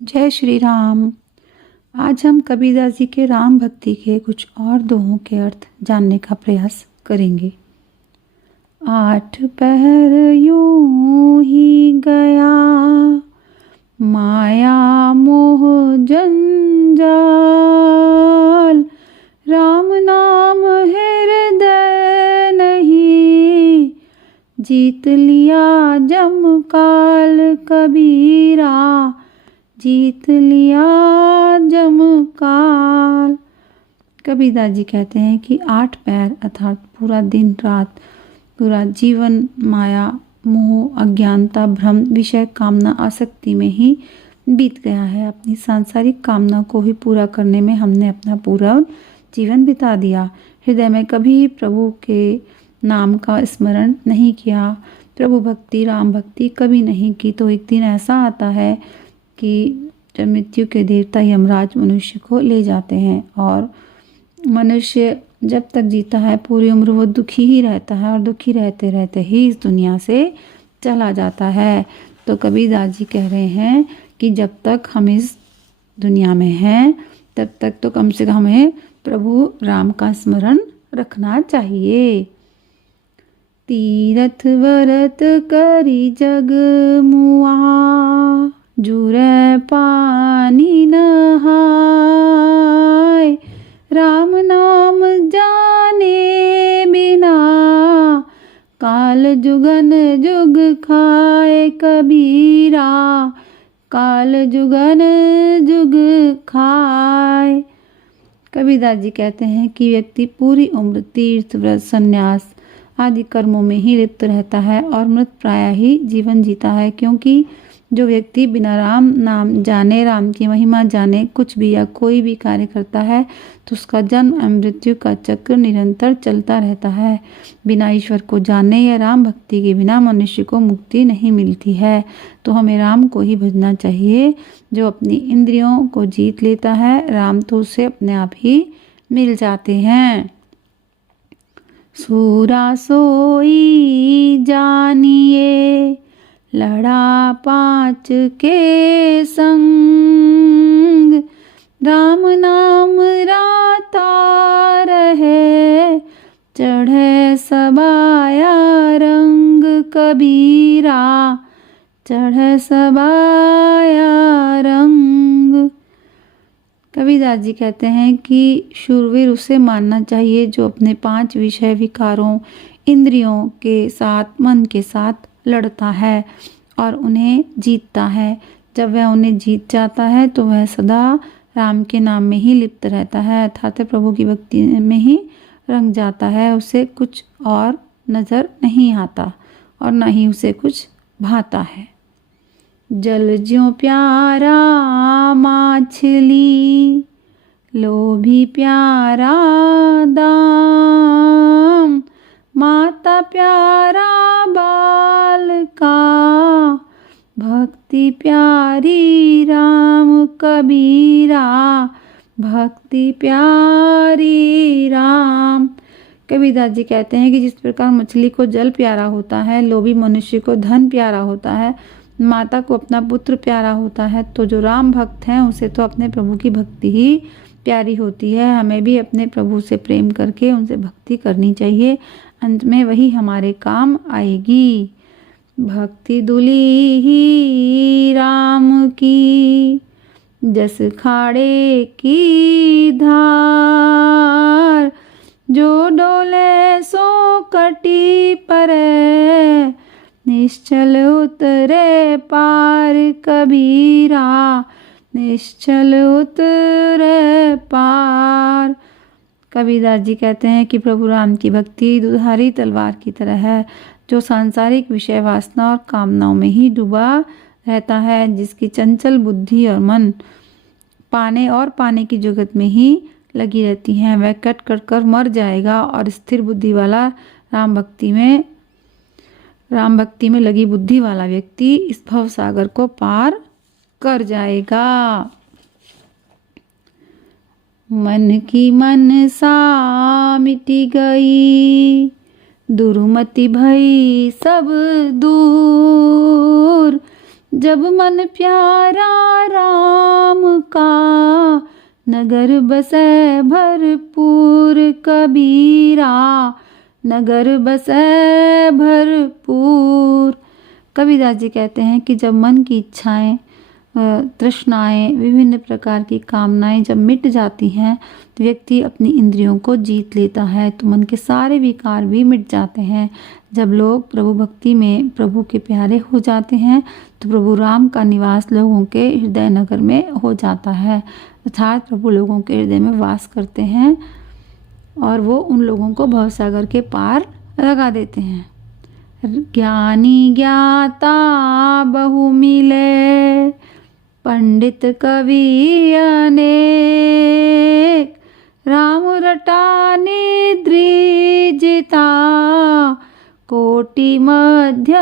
जय श्री राम। आज हम कबीरदास जी के राम भक्ति के कुछ और दोहों के अर्थ जानने का प्रयास करेंगे। आठ पहर यूं ही गया, माया मोह जंजाल, राम नाम हृदय नहीं, जीत लिया जम काल कबीरा, जीत लिया जम काल। कबीरदास जी कहते हैं कि 8 पैर अर्थात पूरा दिन रात, पूरा जीवन माया मोह अज्ञानता भ्रम विषय कामना आसक्ति में ही बीत गया है। अपनी सांसारिक कामना को ही पूरा करने में हमने अपना पूरा जीवन बिता दिया। हृदय में कभी प्रभु के नाम का स्मरण नहीं किया, प्रभु भक्ति राम भक्ति कभी नहीं की। तो एक दिन ऐसा आता है कि जब मृत्यु के देवता यमराज मनुष्य को ले जाते हैं और मनुष्य जब तक जीता है पूरी उम्र वो दुखी ही रहता है और दुखी रहते रहते ही इस दुनिया से चला जाता है। तो कबीरदास जी कह रहे हैं कि जब तक हम इस दुनिया में हैं तब तक तो कम से कम हमें प्रभु राम का स्मरण रखना चाहिए। तीरथ व्रत करी जग मुआ, जुरे पानी नहाय, राम नाम जाने बिना, काल जुगन जुग खाए कबीरा, काल जुगन जुग खाए। कबीरदास जी कहते हैं कि व्यक्ति पूरी उम्र तीर्थ व्रत संन्यास आदि कर्मों में ही लिप्त रहता है और मृत प्राय ही जीवन जीता है, क्योंकि जो व्यक्ति बिना राम नाम जाने, राम की महिमा जाने कुछ भी या कोई भी कार्य करता है तो उसका जन्म एवं मृत्यु का चक्र निरंतर चलता रहता है। बिना ईश्वर को जाने या राम भक्ति के बिना मनुष्य को मुक्ति नहीं मिलती है। तो हमें राम को ही भजना चाहिए। जो अपनी इंद्रियों को जीत लेता है, राम तो उसे अपने आप ही मिल जाते हैं। सूरा सोई जानिए, लड़ा 5 के संग, राम नाम राता रहे, चढ़े सबाया रंग कबीरा, चढ़े सबाया रंग। कबीरदास जी कहते हैं कि शूरवीर उसे मानना चाहिए जो अपने 5 विषय विकारों इंद्रियों के साथ मन के साथ लड़ता है और उन्हें जीतता है। जब वह उन्हें जीत जाता है तो वह सदा राम के नाम में ही लिप्त रहता है, अर्थात प्रभु की भक्ति में ही रंग जाता है। उसे कुछ और नजर नहीं आता और न ही उसे कुछ भाता है। जल ज्यों प्यारा माछली, लोभी प्यारा दाम, माता प्यारा बाल का, भक्ति प्यारी राम कबीरा, भक्ति प्यारी राम। कबीरदास जी कहते हैं कि जिस प्रकार मछली को जल प्यारा होता है, लोभी मनुष्य को धन प्यारा होता है, माता को अपना पुत्र प्यारा होता है, तो जो राम भक्त हैं उसे तो अपने प्रभु की भक्ति ही प्यारी होती है। हमें भी अपने प्रभु से प्रेम करके उनसे भक्ति करनी चाहिए, अंत में वही हमारे काम आएगी। भक्ति दुली ही राम की, जस खाड़े की धार, जो डोले सो कटी परे, निश्चल उतरे पार कबीरा, निश्चल उतरे पार। कबीरदास जी कहते हैं कि प्रभु राम की भक्ति दुधारी तलवार की तरह है, जो सांसारिक विषय वासना और कामनाओं में ही डूबा रहता है, जिसकी चंचल बुद्धि और मन पाने की जुगत में ही लगी रहती हैं, वह कट कट कर मर जाएगा और स्थिर बुद्धि वाला राम भक्ति में लगी बुद्धि वाला व्यक्ति इस भव सागर को पार कर जाएगा। मन की मनसा मिटी गई, दुर्मति भई सब दूर, जब मन प्यारा राम नगर बसै भरपूर कबीरा, नगर बसै भरपूर। कबीरदास जी कहते हैं कि जब मन की इच्छाएं, तृष्णाएं, विभिन्न प्रकार की कामनाएं जब मिट जाती हैं तो व्यक्ति अपनी इंद्रियों को जीत लेता है, तो मन के सारे विकार भी मिट जाते हैं। जब लोग प्रभु भक्ति में प्रभु के प्यारे हो जाते हैं तो प्रभु राम का निवास लोगों के हृदय नगर में हो जाता है, अर्थात प्रभु लोगों के हृदय में वास करते हैं और वो उन लोगों को भवसागर के पार लगा देते हैं। ज्ञानी ज्ञाता बहु मिले, पंडित कवि अनेक, राम रटा निद्रिजिता, कोटि मध्य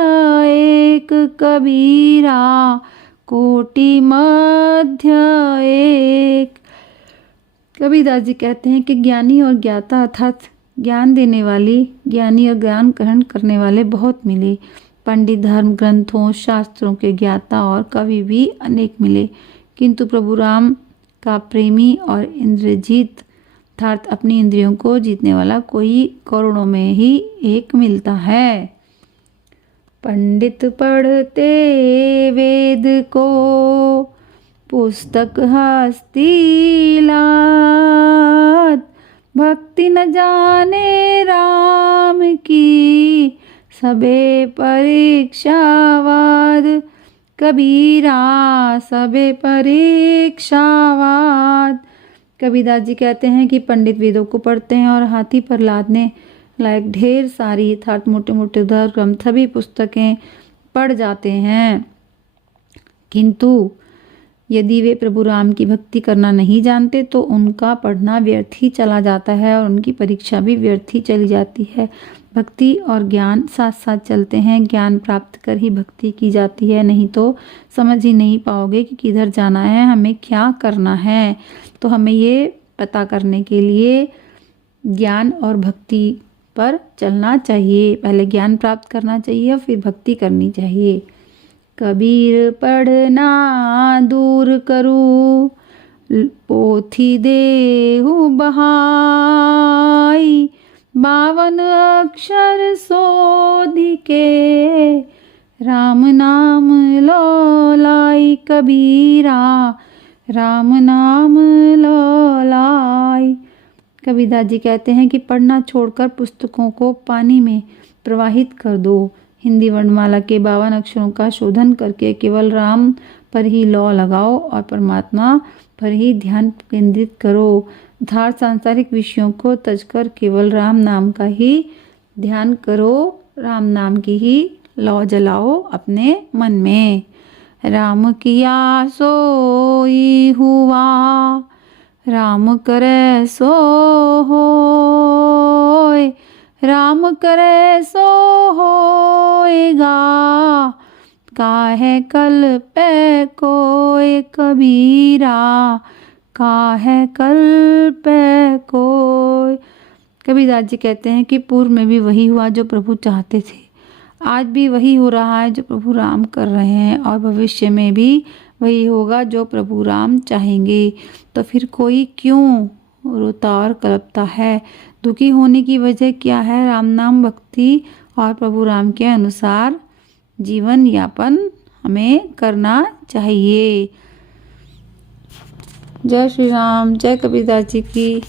एक कबीरा, कोटि मध्य एक। कबीरदास जी कहते हैं कि ज्ञानी और ज्ञाता अर्थात ज्ञान देने वाली, ज्ञानी और ज्ञान ग्रहण करने वाले बहुत मिले। पंडित धर्म ग्रंथों शास्त्रों के ज्ञाता और कवि भी अनेक मिले, किंतु प्रभु राम का प्रेमी और इंद्रजीत अर्थात अपनी इंद्रियों को जीतने वाला कोई करोड़ों में ही एक मिलता है। पंडित पढ़ते वेद को, पुस्तक हस्ती लाद, भक्ति न जाने राम की, सबे परीक्षावाद, कबीरा सबे परीक्षावाद। कबीरदास जी कहते हैं कि पंडित वेदों को पढ़ते हैं और हाथी पर लादने लायक ढेर सारी अर्थात मोटे मोटे उदार ग्रंथ सभी पुस्तकें पढ़ जाते हैं, किंतु यदि वे प्रभु राम की भक्ति करना नहीं जानते तो उनका पढ़ना व्यर्थ ही चला जाता है और उनकी परीक्षा भी व्यर्थ ही चली जाती है। भक्ति और ज्ञान साथ साथ चलते हैं, ज्ञान प्राप्त कर ही भक्ति की जाती है, नहीं तो समझ ही नहीं पाओगे कि किधर जाना है, हमें क्या करना है। तो हमें ये पता करने के लिए ज्ञान और भक्ति पर चलना चाहिए, पहले ज्ञान प्राप्त करना चाहिए और फिर भक्ति करनी चाहिए। कबीर पढ़ना दूर करूँ, पोथी देहु बहाई, 52 अक्षर सोधि के, राम नाम लो लाई कबीरा, राम नाम लो लाई। कबीरदास जी कहते हैं कि पढ़ना छोड़कर पुस्तकों को पानी में प्रवाहित कर दो। हिंदी वर्णमाला के 52 अक्षरों का शोधन करके केवल राम पर ही लौ लगाओ और परमात्मा पर ही ध्यान केंद्रित करो। अर्थात सांसारिक विषयों को तजकर केवल राम नाम का ही ध्यान करो, राम नाम की ही लौ जलाओ अपने मन में। राम किया सोई हुआ, राम करे सो होय, राम करे सो होएगा, काहे कल पे कोय कबीरा, काहे कल पे कोय। कबीरदास जी कहते हैं कि पूर्व में भी वही हुआ जो प्रभु चाहते थे, आज भी वही हो रहा है जो प्रभु राम कर रहे हैं और भविष्य में भी वही होगा जो प्रभु राम चाहेंगे। तो फिर कोई क्यों रोता और कलपता है? दुखी होने की वजह क्या है? राम नाम भक्ति और प्रभु राम के अनुसार जीवन यापन हमें करना चाहिए। जय श्री राम। जय कबीरदास जी की।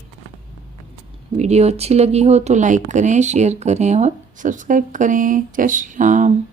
वीडियो अच्छी लगी हो तो लाइक करें, शेयर करें और सब्सक्राइब करें। जय श्री राम।